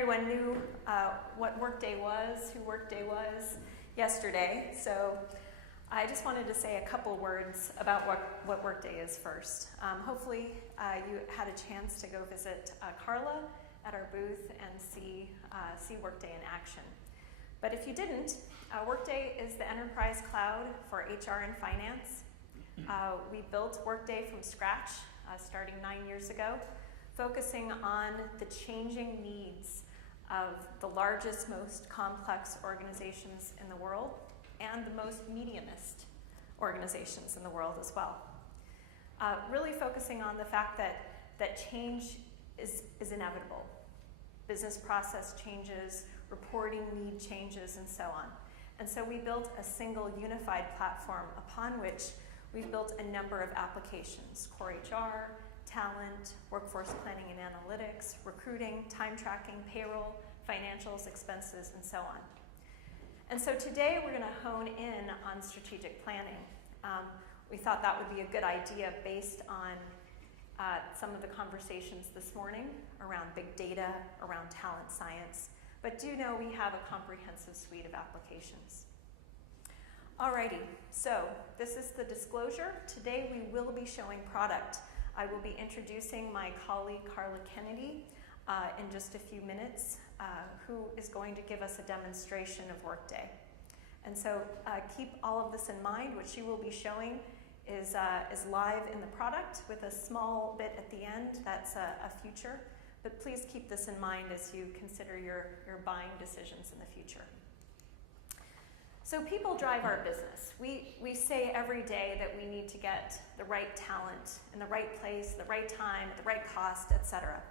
everyone knew what Workday was, who Workday was yesterday, so I just wanted to say a couple words about what Workday is first. Hopefully you had a chance to go visit Carla at our booth and see Workday in action. But if you didn't, Workday is the enterprise cloud for HR and finance. We built Workday from scratch starting 9 years ago, focusing on the changing needs of the largest, most complex organizations in the world and the most mediumist organizations in the world as well. Really focusing on the fact that change is inevitable. Business process changes, reporting need changes, and so on. And so we built a single unified platform upon which we've built a number of applications: core HR, talent, workforce planning and analytics, recruiting, time tracking, payroll, financials, expenses, and so on. And so today we're going to hone in on strategic planning. We thought that would be a good idea based on some of the conversations this morning around big data, around talent science. But do know we have a comprehensive suite of applications. Alrighty, so this is the disclosure. Today we will be showing product. I will be introducing my colleague Carla Kennedy in just a few minutes, who is going to give us a demonstration of Workday. And so keep all of this in mind. What she will be showing is live in the product with a small bit at the end. That's a future. But please keep this in mind as you consider your buying decisions in the future. So people drive our business. We say every day that we need to get the right talent in the right place, the right time, at the right cost, etc.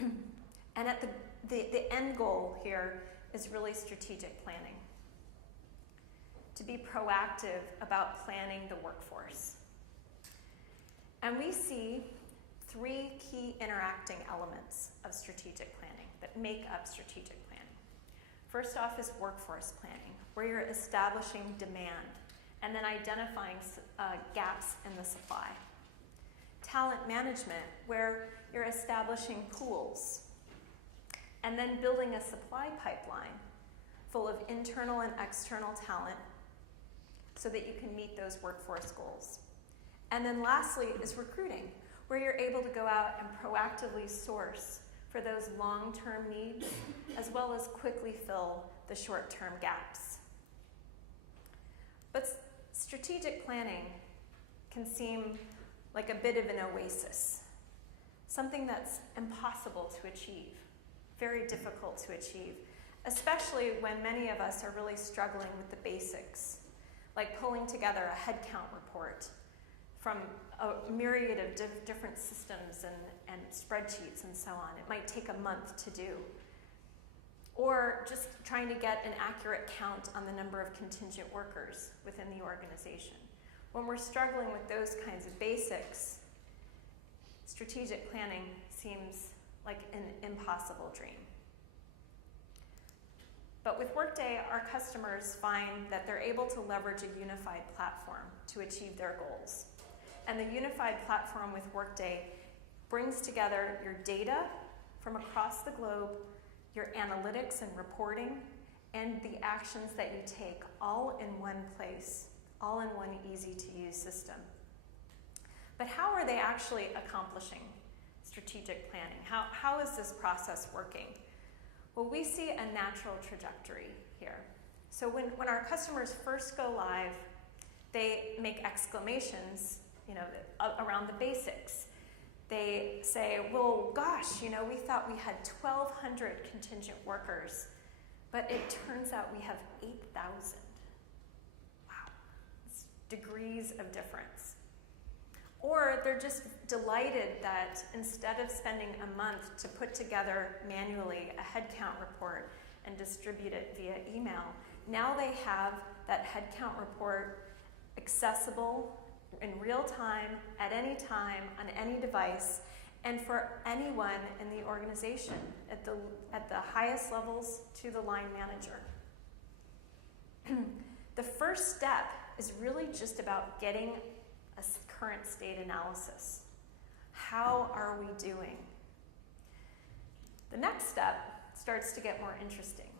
And at the end goal here is really strategic planning. To be proactive about planning the workforce. And we see three key interacting elements of strategic planning that make up strategic planning. First off is workforce planning, where you're establishing demand and then identifying gaps in the supply. Talent management, where you're establishing pools and then building a supply pipeline full of internal and external talent so that you can meet those workforce goals. And then lastly is recruiting, where you're able to go out and proactively source for those long-term needs, as well as quickly fill the short-term gaps. But strategic planning can seem like a bit of an oasis, something that's impossible to achieve, very difficult to achieve, especially when many of us are really struggling with the basics, like pulling together a headcount report from a myriad of different systems and spreadsheets and so on. It might take a month to do. Or just trying to get an accurate count on the number of contingent workers within the organization. When we're struggling with those kinds of basics, strategic planning seems like an impossible dream. But with Workday, our customers find that they're able to leverage a unified platform to achieve their goals. And the unified platform with Workday brings together your data from across the globe, your analytics and reporting, and the actions that you take all in one place, all in one easy-to-use system. But how are they actually accomplishing strategic planning? How is this process working? Well, we see a natural trajectory here. So when our customers first go live, they make exclamations, around the basics. They say, well, gosh, we thought we had 1,200 contingent workers, but it turns out we have 8,000. Wow, it's degrees of difference. Or they're just delighted that instead of spending a month to put together manually a headcount report and distribute it via email, now they have that headcount report accessible in real time, at any time, on any device, and for anyone in the organization, at the highest levels to the line manager. The first step is really just about getting a current state analysis. How are we doing? The next step starts to get more interesting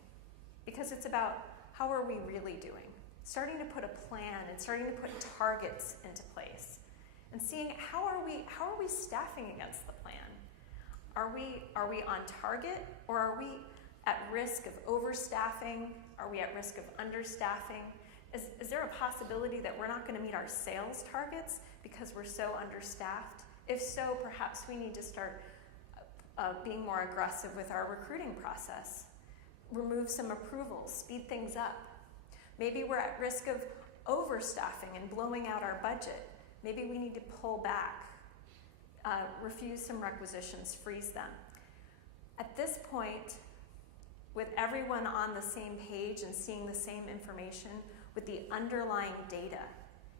because it's about how are we really doing? Starting to put a plan and starting to put targets into place and seeing how are we staffing against the plan? Are we on target, or are we at risk of overstaffing? Are we at risk of understaffing? Is there a possibility that we're not going to meet our sales targets because we're so understaffed? If so, perhaps we need to start being more aggressive with our recruiting process. Remove some approvals, speed things up. Maybe we're at risk of overstaffing and blowing out our budget. Maybe we need to pull back, refuse some requisitions, freeze them. At this point, with everyone on the same page and seeing the same information, with the underlying data,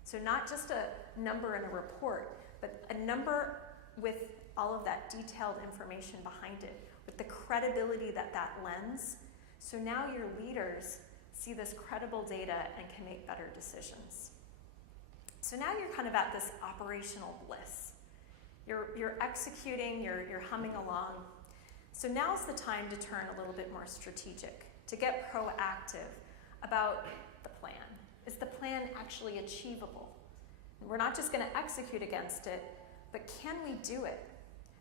so not just a number in a report, but a number with all of that detailed information behind it, with the credibility that lends. So now your leaders see this credible data and can make better decisions. So now you're kind of at this operational bliss. You're executing, you're humming along. So now's the time to turn a little bit more strategic, to get proactive about the plan. Is the plan actually achievable? We're not just going to execute against it, but can we do it?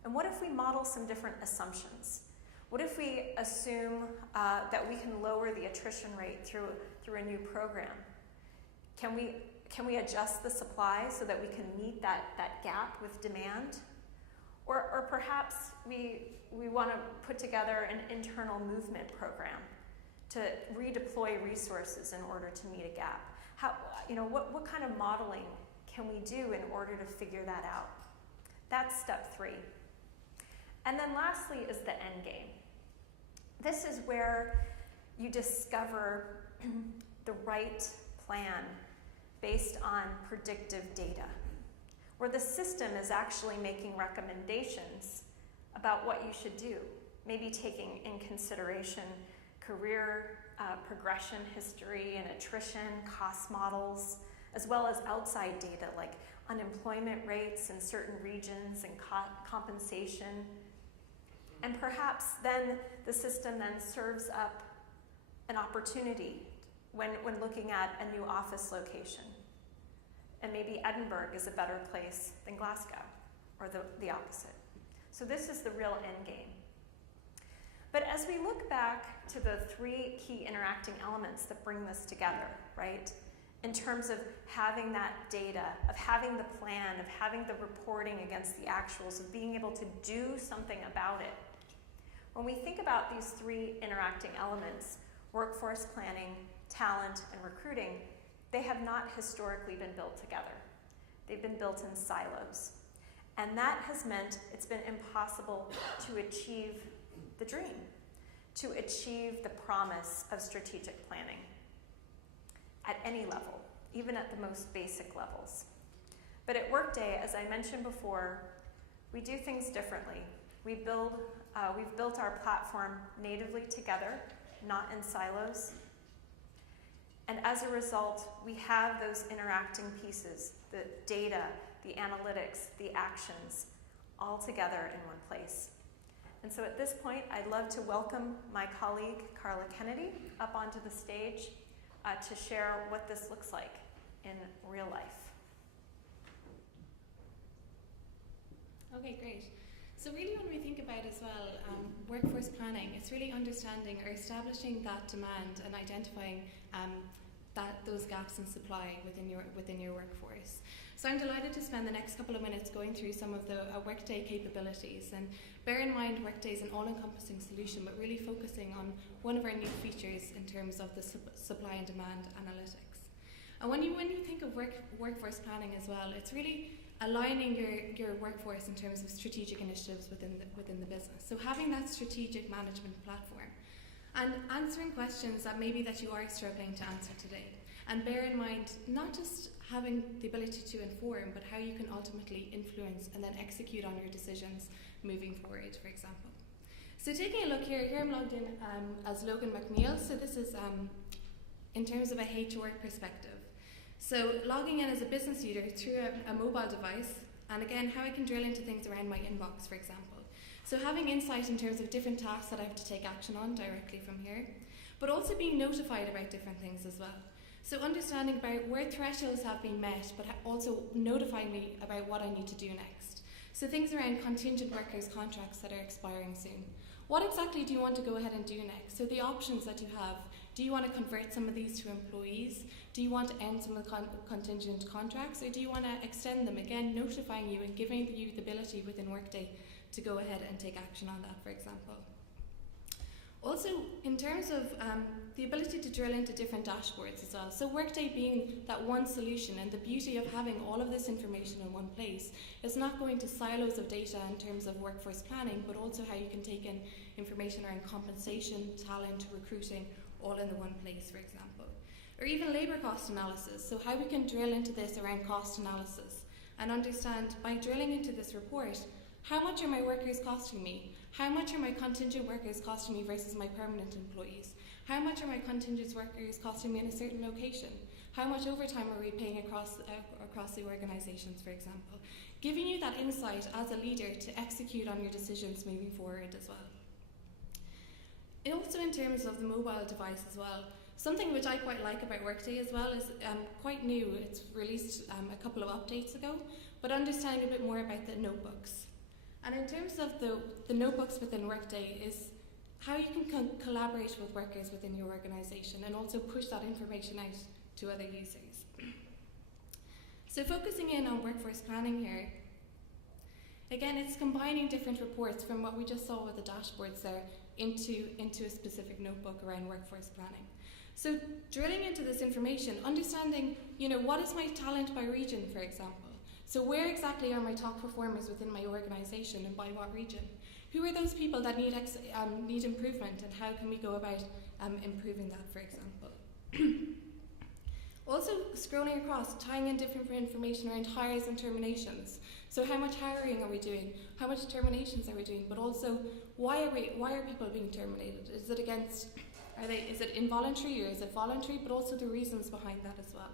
And what if we model some different assumptions? What if we assume that we can lower the attrition rate through a new program? Can we adjust the supply so that we can meet that gap with demand? Or perhaps we want to put together an internal movement program to redeploy resources in order to meet a gap. What kind of modeling can we do in order to figure that out? That's step 3. And then lastly is the end game. This is where you discover the right plan based on predictive data, where the system is actually making recommendations about what you should do, maybe taking in consideration career progression history and attrition, cost models, as well as outside data like unemployment rates in certain regions and compensation. And perhaps then the system then serves up an opportunity when looking at a new office location. And maybe Edinburgh is a better place than Glasgow, or the opposite. So this is the real end game. But as we look back to the 3 key interacting elements that bring this together, right? In terms of having that data, of having the plan, of having the reporting against the actuals, of being able to do something about it. When we think about these 3 interacting elements, workforce planning, talent, and recruiting, they have not historically been built together. They've been built in silos. And that has meant it's been impossible to achieve the dream, to achieve the promise of strategic planning at any level, even at the most basic levels. But at Workday, as I mentioned before, we do things differently. We've built our platform natively together, not in silos. And as a result, we have those interacting pieces, the data, the analytics, the actions, all together in one place. And so at this point, I'd love to welcome my colleague, Carla Kennedy, up onto the stage to share what this looks like in real life. Okay, great. So really when we think about as well workforce planning, it's really understanding or establishing that demand and identifying those gaps in supply within your workforce. So I'm delighted to spend the next couple of minutes going through some of the Workday capabilities. And bear in mind, Workday is an all-encompassing solution, but really focusing on one of our new features in terms of the supply and demand analytics. And when you think of workforce planning as well, it's really aligning your workforce in terms of strategic initiatives within the business. So having that strategic management platform and answering questions that you are struggling to answer today. And bear in mind, not just having the ability to inform, but how you can ultimately influence and then execute on your decisions moving forward, for example. So taking a look here I'm logged in as Logan McNeil. So this is in terms of a HR perspective. So logging in as a business user through a mobile device, and again, how I can drill into things around my inbox, for example. So having insight in terms of different tasks that I have to take action on directly from here, but also being notified about different things as well. So understanding about where thresholds have been met, but also notifying me about what I need to do next. So things around contingent workers' contracts that are expiring soon. What exactly do you want to go ahead and do next? So the options that you have. Do you want to convert some of these to employees? Do you want to end some of the contingent contracts? Or do you want to extend them? Again, notifying you and giving you the ability within Workday to go ahead and take action on that, for example. Also, in terms of the ability to drill into different dashboards as well. So Workday being that one solution, and the beauty of having all of this information in one place is not going to silos of data in terms of workforce planning, but also how you can take in information around compensation, talent, recruiting, all in the one place, for example. Or even labour cost analysis, so how we can drill into this around cost analysis and understand, by drilling into this report, how much are my workers costing me? How much are my contingent workers costing me versus my permanent employees? How much are my contingent workers costing me in a certain location? How much overtime are we paying across the organisations, for example? Giving you that insight as a leader to execute on your decisions moving forward as well. And also in terms of the mobile device as well, something which I quite like about Workday as well is quite new. It's released a couple of updates ago, but understanding a bit more about the notebooks. And in terms of the notebooks within Workday is how you can collaborate with workers within your organisation and also push that information out to other users. So focusing in on workforce planning here, again, it's combining different reports from what we just saw with the dashboards there into a specific notebook around workforce planning. So drilling into this information, understanding, what is my talent by region, for example? So where exactly are my top performers within my organisation and by what region? Who are those people that need improvement, and how can we go about improving that, for example? Also scrolling across, tying in different information around hires and terminations. So how much hiring are we doing? How much terminations are we doing? But also, why are people being terminated? Is it involuntary or is it voluntary? But also the reasons behind that as well.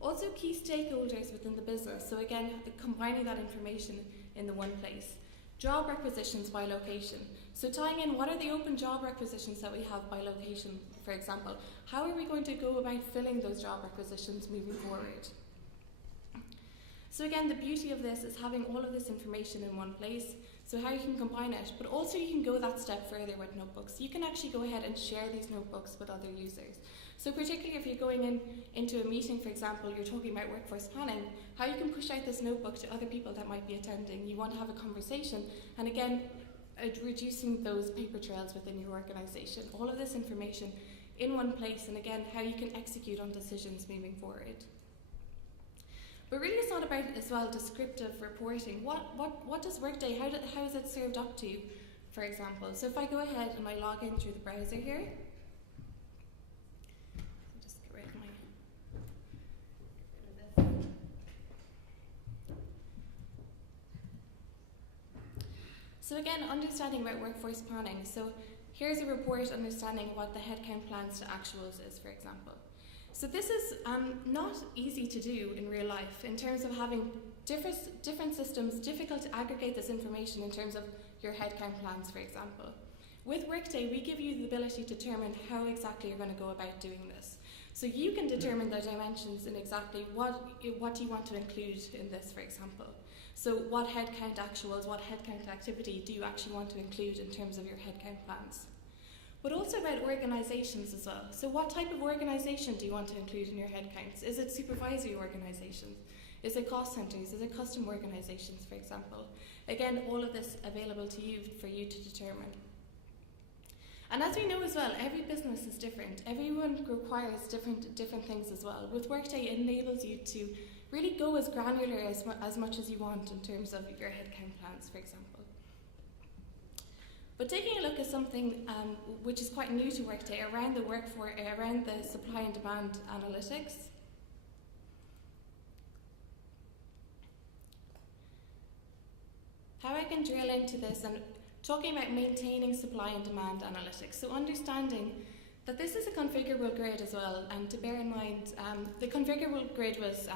Also key stakeholders within the business. So again, combining that information in the one place. Job requisitions by location. So tying in, what are the open job requisitions that we have by location, for example? How are we going to go about filling those job requisitions moving forward? So again, the beauty of this is having all of this information in one place, so how you can combine it, but also you can go that step further with notebooks. You can actually go ahead and share these notebooks with other users. So particularly if you're going into a meeting, for example, you're talking about workforce planning, how you can push out this notebook to other people that might be attending. You want to have a conversation, and again, reducing those paper trails within your organisation. All of this information in one place, and again, how you can execute on decisions moving forward. But really it's not about as well descriptive reporting. What does Workday, how is it served up to, for example? So if I go ahead and I log in through the browser here, I'll just get rid of this. So again, understanding about workforce planning. So here's a report understanding what the headcount plans to actuals is, for example. So this is not easy to do in real life in terms of having different systems, difficult to aggregate this information in terms of your headcount plans, for example. With Workday, we give you the ability to determine how exactly you're going to go about doing this. So you can determine the dimensions and exactly what you want to include in this, for example. So what headcount actuals, what headcount activity do you actually want to include in terms of your headcount plans? But also about organisations as well. So what type of organisation do you want to include in your headcounts? Is it supervisory organisations? Is it cost centres? Is it custom organisations, for example? Again, all of this available to you for you to determine. And as we know as well, every business is different. Everyone requires different things as well. With Workday, it enables you to really go as granular as much as you want in terms of your headcount plans, for example. But taking a look at something which is quite new to Workday around the supply and demand analytics. How I can drill into this and talking about maintaining supply and demand analytics. So understanding that this is a configurable grid as well, and to bear in mind, the configurable grid was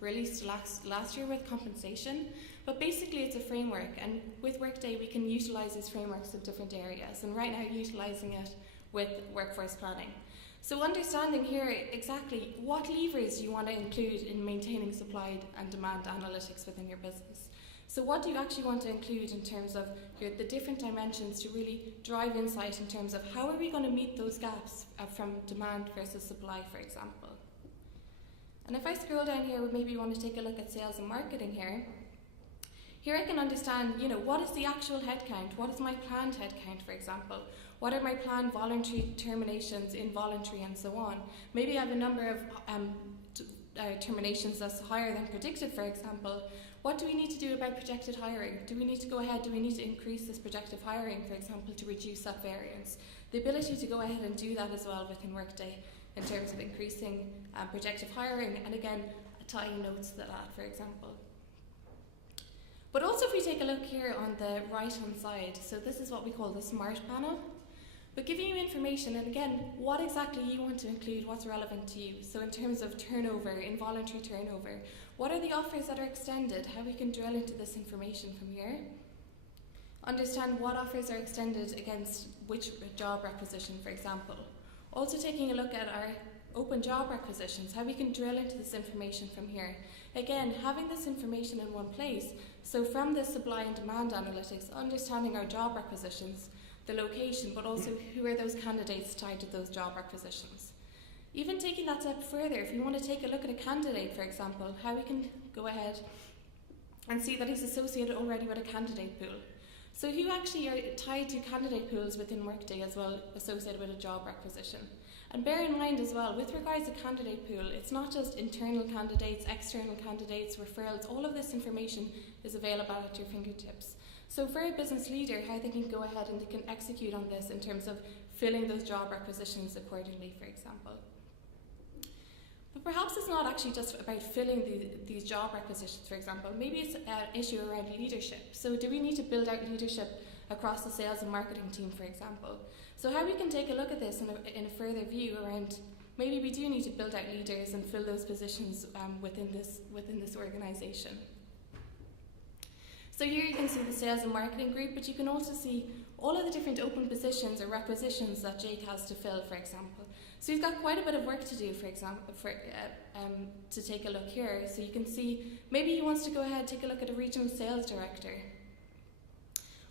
released last year with compensation, but basically it's a framework, and with Workday we can utilise these frameworks in different areas, and right now utilising it with workforce planning. So understanding here exactly what levers you want to include in maintaining supply and demand analytics within your business. So what do you actually want to include in terms of the different dimensions to really drive insight in terms of how are we going to meet those gaps from demand versus supply, for example. And if I scroll down here, we maybe want to take a look at sales and marketing here. Here I can understand, what is the actual headcount? What is my planned headcount, for example? What are my planned voluntary terminations, involuntary, and so on? Maybe I have a number of terminations that's higher than predicted, for example. What do we need to do about projected hiring? Do we need to go ahead, do we need to increase this projected hiring, for example, to reduce that variance? The ability to go ahead and do that as well within Workday in terms of increasing projected hiring, and again, tying notes to that, for example. But also if we take a look here on the right-hand side, so this is what we call the SMART panel, but giving you information, and again, what exactly you want to include, what's relevant to you. So in terms of turnover, involuntary turnover, what are the offers that are extended, how we can drill into this information from here. Understand what offers are extended against which job requisition, for example. Also taking a look at our open job requisitions, how we can drill into this information from here. Again, having this information in one place, so from the supply and demand analytics, understanding our job requisitions, the location, but also who are those candidates tied to those job requisitions. Even taking that step further, if you want to take a look at a candidate, for example, how we can go ahead and see that he's associated already with a candidate pool. So who actually are tied to candidate pools within Workday as well, associated with a job requisition. And bear in mind as well, with regards to candidate pool, it's not just internal candidates, external candidates, referrals, all of this information is available at your fingertips. So for a business leader, how they can go ahead and they can execute on this in terms of filling those job requisitions accordingly, for example. But perhaps it's not actually just about filling these job requisitions, for example. Maybe it's an issue around leadership. So do we need to build out leadership across the sales and marketing team, for example? So how we can take a look at this in a further view around maybe we do need to build out leaders and fill those positions within this organisation. So here you can see the sales and marketing group, but you can also see all of the different open positions or requisitions that Jake has to fill, for example. So he's got quite a bit of work to do, for example, to take a look here. So you can see maybe he wants to go ahead and take a look at a regional sales director,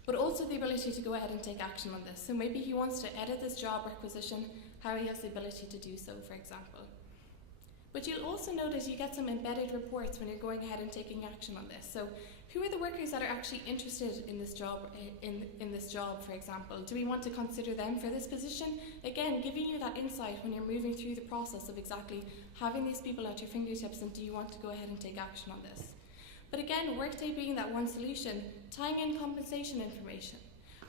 but also the ability to go ahead and take action on this. So maybe he wants to edit this job requisition, how he has the ability to do so, for example. But you'll also notice you get some embedded reports when you're going ahead and taking action on this. So who are the workers that are actually interested in this job, in this job, for example? Do we want to consider them for this position? Again, giving you that insight when you're moving through the process of exactly having these people at your fingertips, and do you want to go ahead and take action on this? But again, Workday being that one solution, tying in compensation information.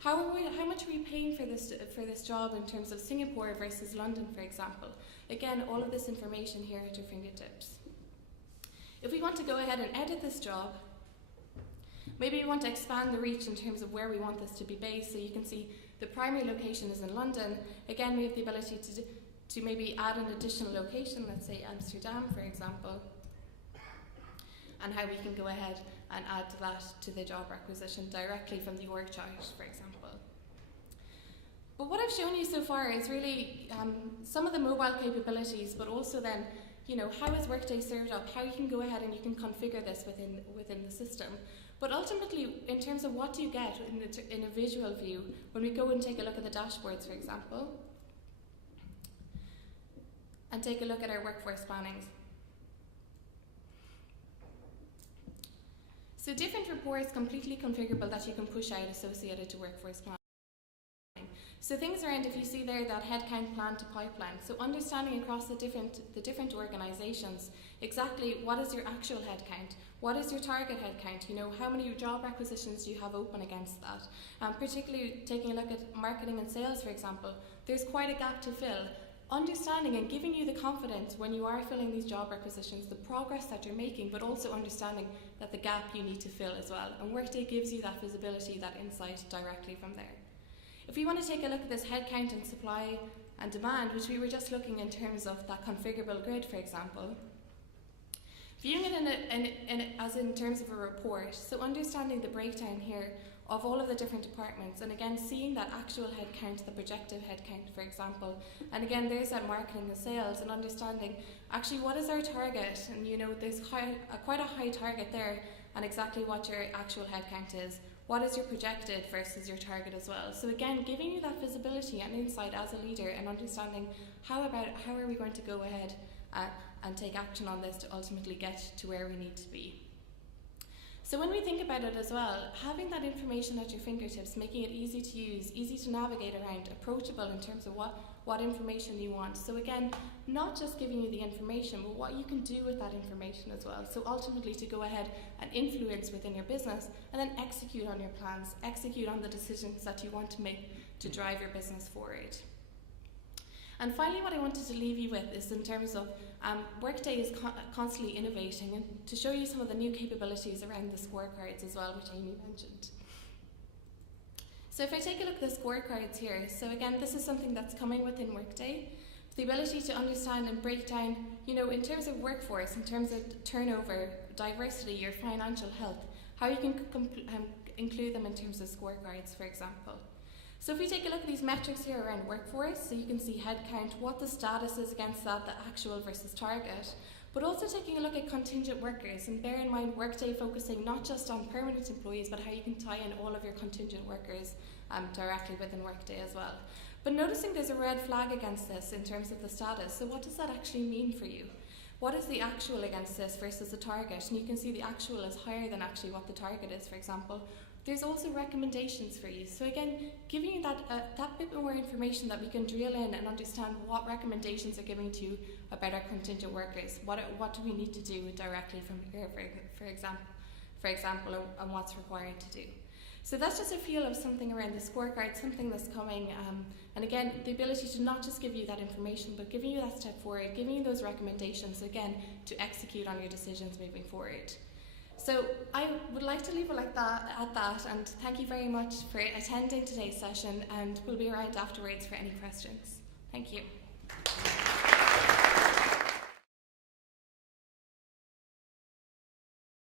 How much are we paying for this job in terms of Singapore versus London, for example? Again, all of this information here at your fingertips. If we want to go ahead and edit this job, maybe we want to expand the reach in terms of where we want this to be based. So you can see the primary location is in London. Again, we have the ability to maybe add an additional location, let's say Amsterdam, for example, and how we can go ahead and add that to the job requisition directly from the org chart, for example. But what I've shown you so far is really some of the mobile capabilities, but also then, how is Workday served up? How you can go ahead and you can configure this within the system. But ultimately, in terms of what do you get in a visual view, when we go and take a look at the dashboards, for example, and take a look at our workforce plannings. So different reports completely configurable that you can push out associated to workforce planning. So things around, if you see there, that headcount plan to pipeline. So understanding across the different organisations exactly what is your actual headcount, what is your target headcount, how many job requisitions do you have open against that. Particularly taking a look at marketing and sales, for example, there's quite a gap to fill. Understanding and giving you the confidence when you are filling these job requisitions, the progress that you're making, but also understanding that the gap you need to fill as well. And Workday gives you that visibility, that insight directly from there. If we want to take a look at this headcount and supply and demand, which we were just looking in terms of that configurable grid, for example. Viewing it as in terms of a report, so understanding the breakdown here of all of the different departments, and again seeing that actual headcount, the projected headcount, for example, and again there's that marketing, the sales, and understanding actually what is our target, and there's quite a high target there, and exactly what your actual headcount is. What is your projected versus your target as well? So again, giving you that visibility and insight as a leader, and understanding how are we going to go ahead and take action on this to ultimately get to where we need to be. So when we think about it as well, having that information at your fingertips, making it easy to use, easy to navigate around, approachable in terms of what information you want. So again, not just giving you the information, but what you can do with that information as well. So ultimately to go ahead and influence within your business, and then execute on your plans, execute on the decisions that you want to make to drive your business forward. And finally, what I wanted to leave you with is in terms of Workday is constantly innovating, and to show you some of the new capabilities around the scorecards as well, which Amy mentioned. So if I take a look at the scorecards here, so again, this is something that's coming within Workday. The ability to understand and break down, in terms of workforce, in terms of turnover, diversity, your financial health, how you can include them in terms of scorecards, for example. So if we take a look at these metrics here around workforce, so you can see headcount, what the status is against that, the actual versus target, but also taking a look at contingent workers, and bear in mind Workday focusing not just on permanent employees, but how you can tie in all of your contingent workers directly within Workday as well. But noticing there's a red flag against this in terms of the status, so what does that actually mean for you? What is the actual against this versus the target? And you can see the actual is higher than actually what the target is, for example. There's also recommendations for you. So again, giving you that bit more information that we can drill in and understand what recommendations are giving to you about our contingent workers. What do we need to do directly from here, for example, and what's required to do. So that's just a feel of something around the scorecard, something that's coming. And again, the ability to not just give you that information, but giving you that step forward, giving you those recommendations, again, to execute on your decisions moving forward. So I would like to leave it like that at that, and thank you very much for attending today's session, and we'll be around afterwards for any questions. Thank you.